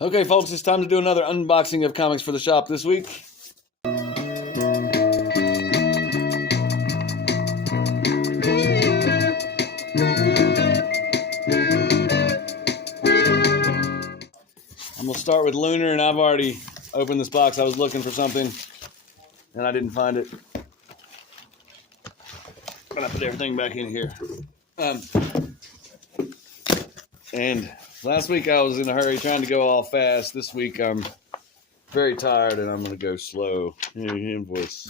Okay, folks, it's time to do another unboxing of comics for the shop this week. I'm going to start with Lunar, and I've already opened this box. I was looking for something, and I didn't find it. I'm going to put everything back in here. And last week I was in a hurry trying to go all fast. This week I'm very tired, and I'm going to go slow. Invoice.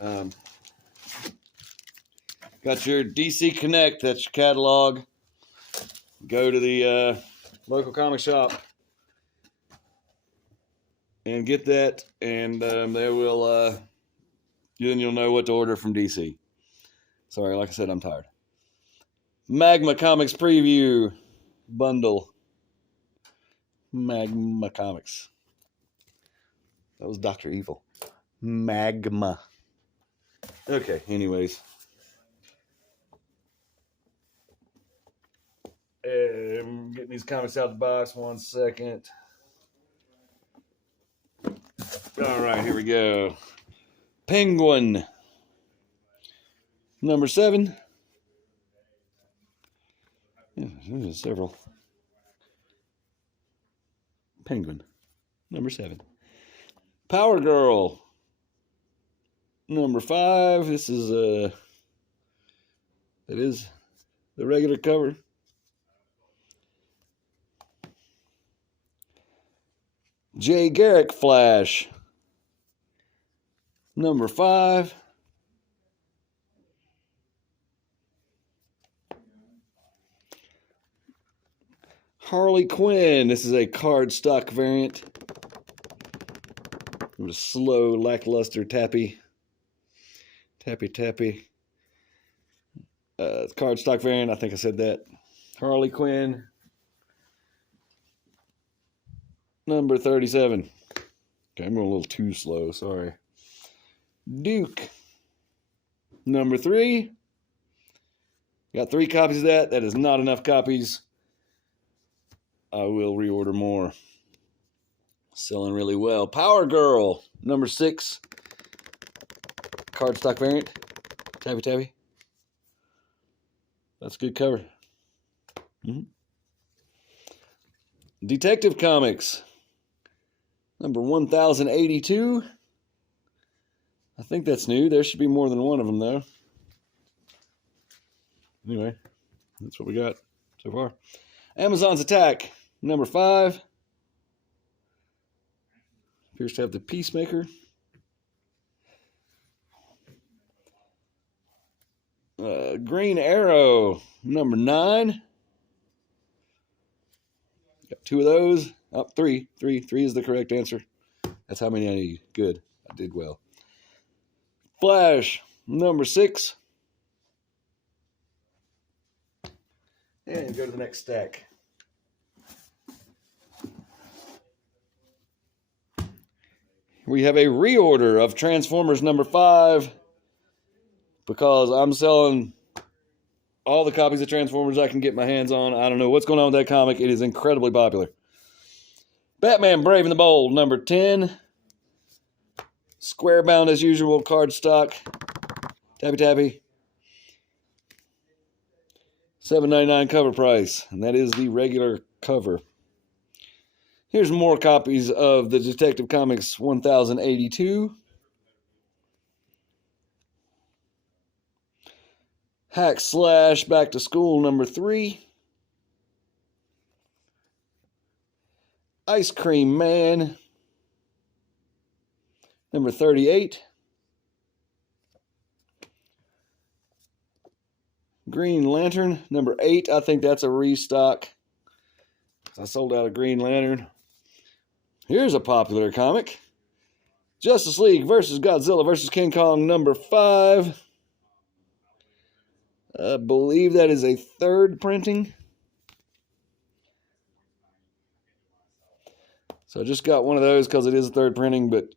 Got your DC Connect. That's your catalog. Go to the local comic shop and get that, and they will. Then you'll know what to order from DC. Sorry, like I said, I'm tired. Magma Comics Preview Bundle. Magma Comics. That was Dr. Evil. Magma. Okay, anyways. I'm getting these comics out of the box. 1 second. All right, here we go. Penguin. Number 7. Yeah, there's several. Penguin. Number 7. Power Girl. Number 5. This is it is the regular cover. Jay Garrick Flash. Number 5. Harley Quinn. This is a cardstock variant. It was slow, lackluster, tappy. Cardstock variant. I think I said that. Harley Quinn. Number 37. Okay, I'm going a little too slow. Sorry. Duke. Number 3. Got 3 copies of that. That is not enough copies. I will reorder more. Selling really well. Power Girl. Number 6. Cardstock variant. Tabby. That's a good cover. Detective Comics. Number 1082. I think that's new. There should be more than one of them, though. Anyway, that's what we got so far. Amazon's Attack. Number 5. Appears to have the Peacemaker. Green Arrow. Number 9. Got 2 of those. Oh, 3. 3 is the correct answer. That's how many I need. Good. I did well. Flash. Number 6. And go to the next stack. We have a reorder of Transformers number 5 because I'm selling all the copies of Transformers I can get my hands on. I don't know what's going on with that comic. It is incredibly popular. Batman Brave and the Bold, number 10. Square bound as usual, cardstock. Tabby. $7.99 cover price, and that is the regular cover. Here's more copies of the Detective Comics 1082. Hack Slash Back to School number 3. Ice Cream Man number 38. Green Lantern number 8. I think that's a restock. I sold out a Green Lantern. Here's a popular comic. Justice League versus Godzilla versus King Kong number 5. I believe that is a 3rd printing. So I just got one of those because it is a 3rd printing, but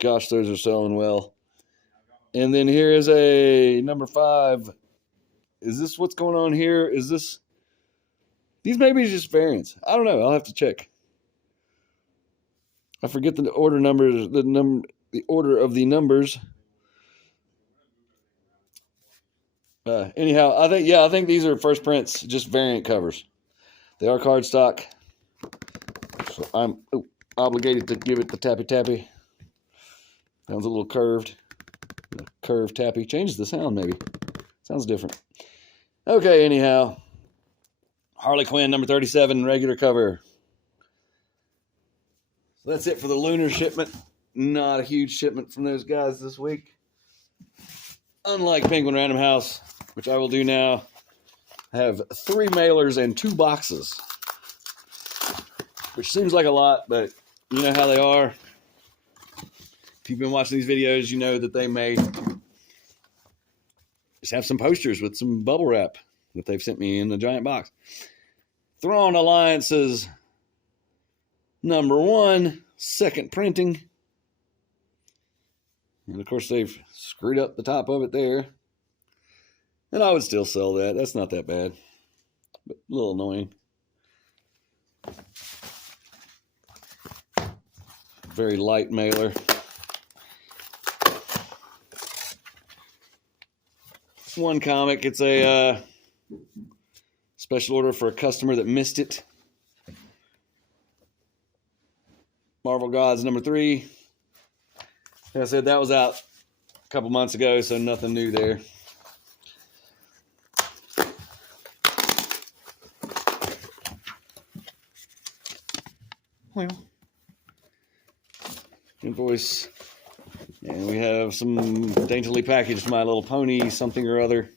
gosh, those are selling well. And then here is a number 5. Is this what's going on here? Is this These may be just variants. I don't know. I'll have to check. I forget the order numbers, the order of the numbers. Anyhow, I think these are first prints, just variant covers. They are cardstock, so I'm obligated to give it the tappy tappy. Sounds a little curved. Curved tappy changes the sound maybe. Sounds different. Okay, anyhow, Harley Quinn number 37, regular cover. So that's it for the Lunar shipment. Not a huge shipment from those guys this week. Unlike Penguin Random House, which I will do now, I have 3 mailers and 2 boxes, which seems like a lot, but you know how they are. If you've been watching these videos, you know that they may just have some posters with some bubble wrap that they've sent me in a giant box. Thrawn Alliances number 1, second printing. And of course they've screwed up the top of it there. And I would still sell that. That's not that bad. But a little annoying. Very light mailer. One comic. It's a special order for a customer that missed it. Marvel Gods number 3. Like I said, that was out a couple months ago, so nothing new there. Well, invoice. And we have some daintily packaged My Little Pony, something or other.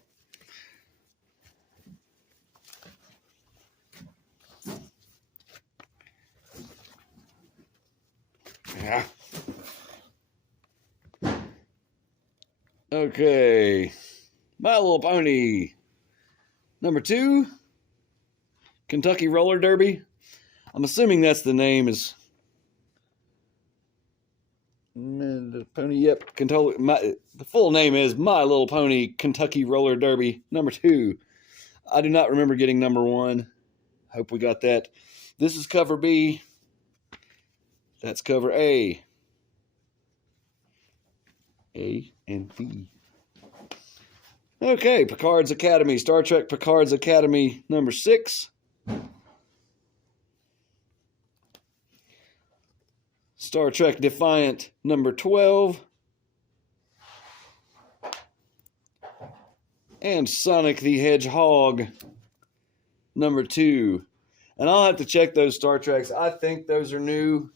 Yeah. Okay. My Little Pony. Number 2. Kentucky Roller Derby. I'm assuming that's the name is... The pony, yep. The full name is My Little Pony Kentucky Roller Derby number 2. I do not remember getting number 1. Hope we got that. This is cover B. That's cover A. A and B. Okay, Picard's Academy. Star Trek Picard's Academy number 6. Star Trek Defiant number 12. And Sonic the Hedgehog number 2. And I'll have to check those Star Treks. I think those are new,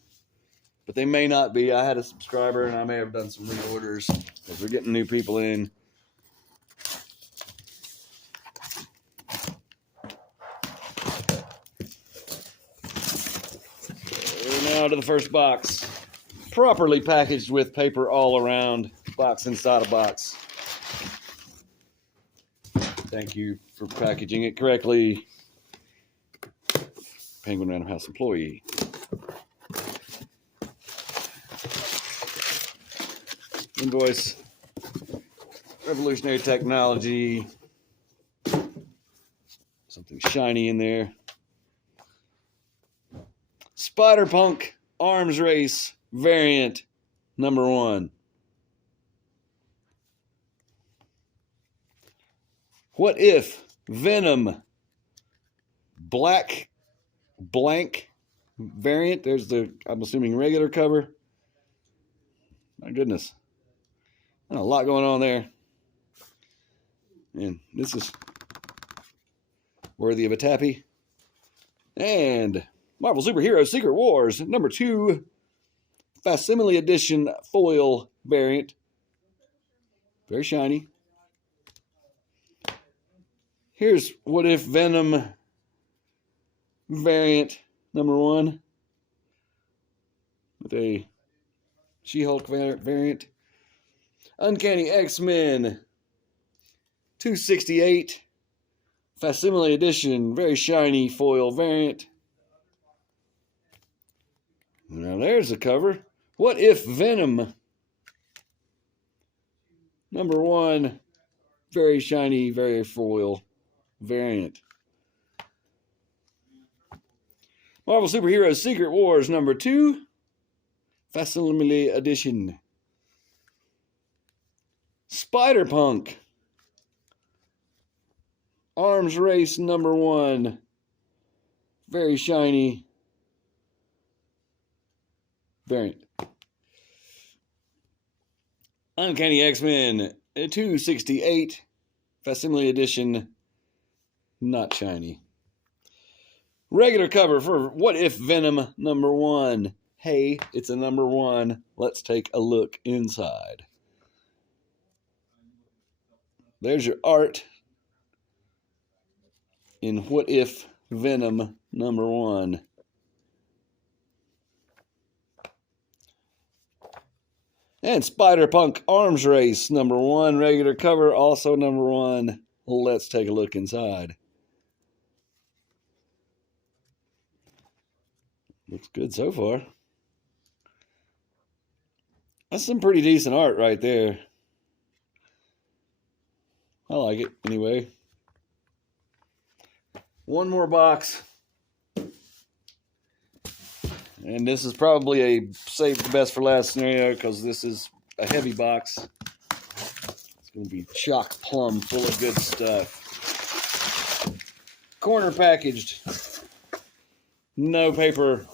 but they may not be. I had a subscriber and I may have done some reorders because we're getting new people in. Now to the first box. Properly packaged with paper all around. Box inside a box. Thank you for packaging it correctly. Penguin Random House employee. Invoice. Revolutionary technology. Something shiny in there. Spider-Punk Arms Race variant number 1. What if Venom Black Blank variant? There's the, I'm assuming, regular cover. My goodness. A lot going on there. And this is worthy of a tappy. And Marvel Superhero Secret Wars number 2 facsimile edition foil variant. Very shiny. Here's What If Venom variant number 1 with a She-Hulk variant. Uncanny X-Men 268 facsimile edition, very shiny foil variant. Now there's the cover. What If Venom number 1, very shiny, very foil variant. Marvel Superheroes Secret Wars number 2, Facsimile Edition. Spider-Punk, Arms Race number 1, very shiny variant. Uncanny X-Men 268, Facsimile Edition, not shiny. Regular cover for What If Venom number 1. Hey, it's a number 1. Let's take a look inside. There's your art in What If Venom number 1. And Spider-Punk Arms Race number 1. Regular cover, also number 1. Let's take a look inside. Looks good so far. That's some pretty decent art right there. I like it anyway. One more box. And this is probably a save the best for last scenario because this is a heavy box. It's going to be chock plumb full of good stuff. Corner packaged. No paper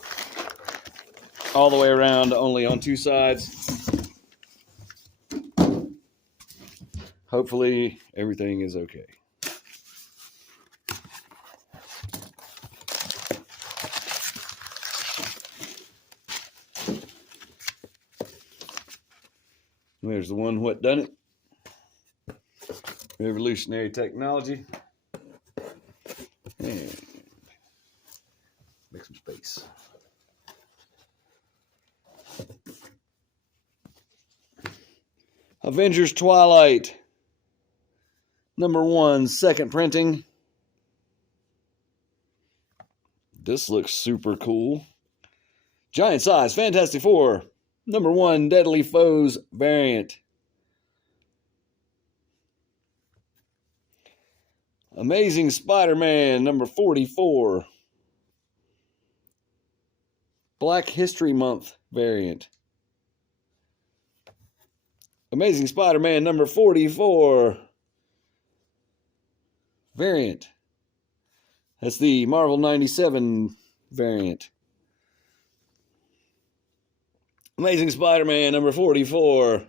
all the way around, only on 2 sides. Hopefully everything is okay. There's the one what done it. Revolutionary technology. And make some space. Avengers Twilight number 1, second printing. This looks super cool. Giant size Fantastic Four number 1, Deadly Foes variant. Amazing Spider-Man number 44, Black History Month variant. Amazing Spider-Man number 44 variant. That's the Marvel 97 variant. Amazing Spider-Man number 44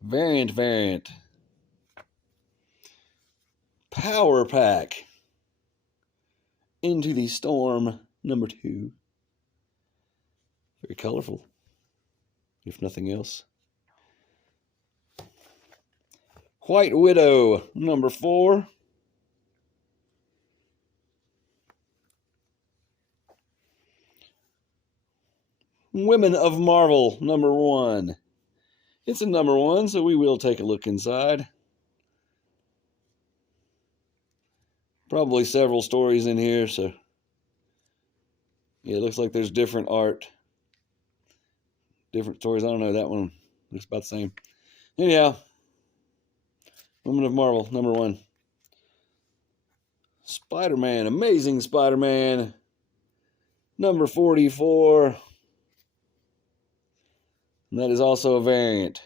variant. Power Pack Into the Storm number 2. Very colorful, if nothing else. White Widow number 4. Women of Marvel number 1. It's a number 1, so we will take a look inside. Probably several stories in here, so yeah, it looks like there's different art, different stories. I don't know, that one looks about the same. Anyhow, Women of Marvel number 1. Spider-Man, Amazing Spider-Man number 44. And that is also a variant.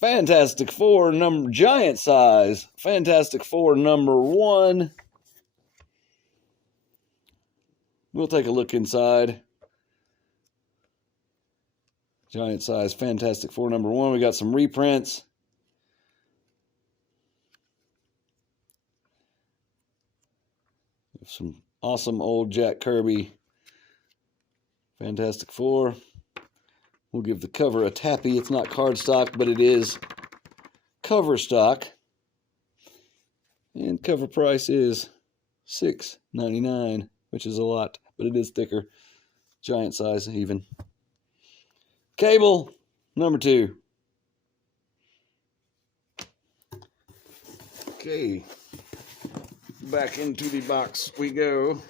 Fantastic Four number giant size. Fantastic Four number 1. We'll take a look inside. Giant size Fantastic Four number 1. We got some reprints. Some awesome old Jack Kirby Fantastic Four. We'll give the cover a tappy. It's not cardstock, but it is cover stock. And cover price is $6.99, which is a lot, but it is thicker. Giant size even. Cable number 2. Okay. Back into the box we go.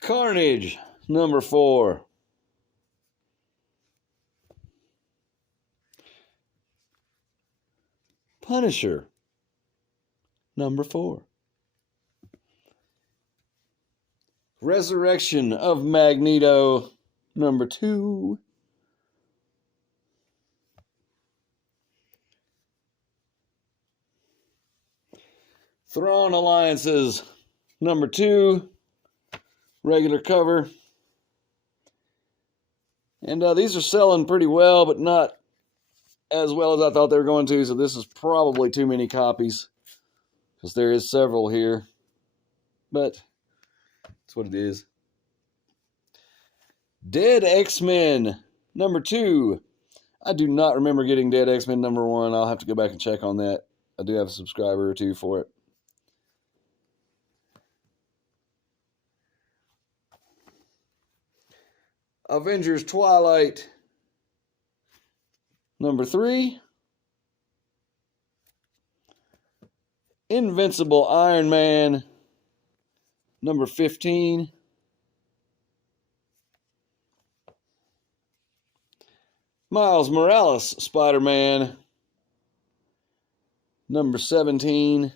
Carnage number 4. Punisher, number 4. Resurrection of Magneto, number 2. Thrawn Alliances, number 2. Regular cover. And these are selling pretty well, but not as well as I thought they were going to. So this is probably too many copies, because there is several here. But that's what it is. Dead X-Men, number 2. I do not remember getting Dead X-Men number 1. I'll have to go back and check on that. I do have a subscriber or two for it. Avengers Twilight, number 3. Invincible Iron Man, number 15. Miles Morales Spider-Man, number 17.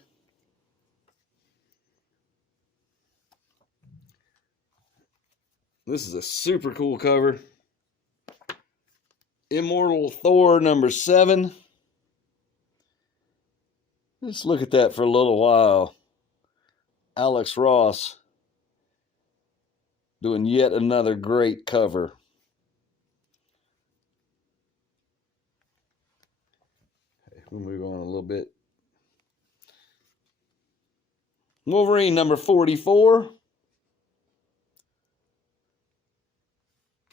This is a super cool cover. Immortal Thor, number 7. Let's look at that for a little while. Alex Ross doing yet another great cover. Okay, we'll move on a little bit. Wolverine, number 44.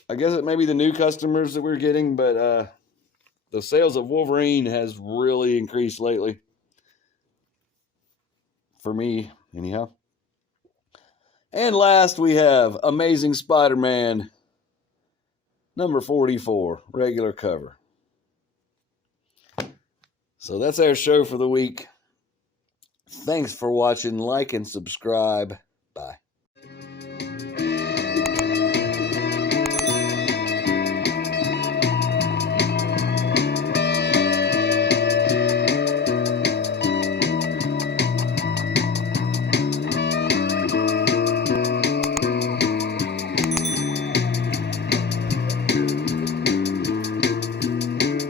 I guess it may be the new customers that we're getting, but the sales of Wolverine has really increased lately. For me, anyhow. And last we have Amazing Spider-Man, number 44, regular cover. So that's our show for the week. Thanks for watching. Like and subscribe.